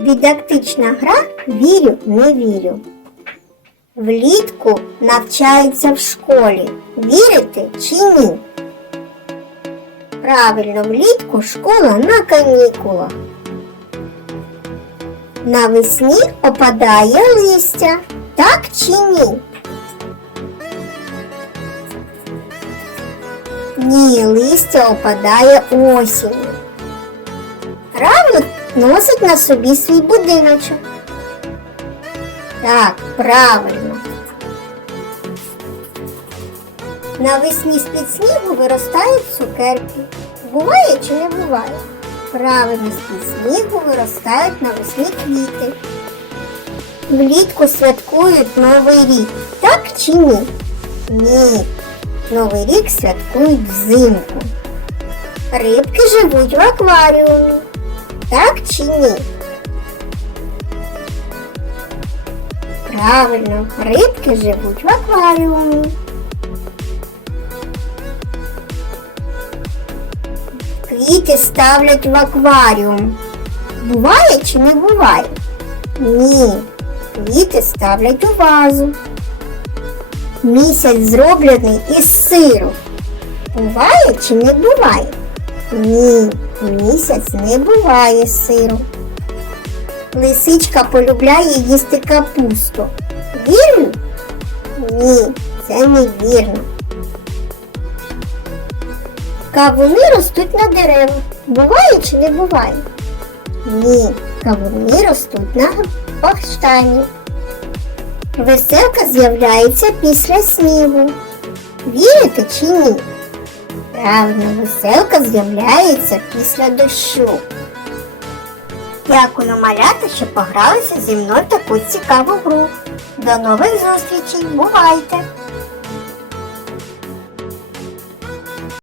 Дидактична гра Вірю, не вірю. Влітку навчаються в школі. Вірите чи ні? Правильно, влітку школа на канікулах. Навесні опадає листя. Так чи ні? Ні, листя опадає осінню. Равлик носить на собі свій будиночок. Так, правильно. Навесні з-під снігу виростають цукерки. Буває чи не буває? Правильно, з-під снігу виростають навесні квіти. Влітку святкують Новий рік. Так чи ні? Ні. Новий рік святкують взимку. Рибки живуть в акваріумі. Так чи ні? Правильно, рибки живуть в акваріумі. Квіти ставлять в акваріум. Буває чи не буває? Ні. Квіти ставлять у вазу. Місяць зроблений із сиру. Буває чи не буває? Ні, Місяць не буває сиру. Лисичка полюбляє їсти капусту. Вірно? Ні, це не вірно. Кавуни ростуть на деревах. Буває чи не буває? Ні, кавуни ростуть на баштані. Веселка з'являється після снігу. Вірите чи ні? Правильно, веселка з'являється після дощу. Дякую, малята, що погралися зі мною таку цікаву гру. До нових зустрічей, бувайте!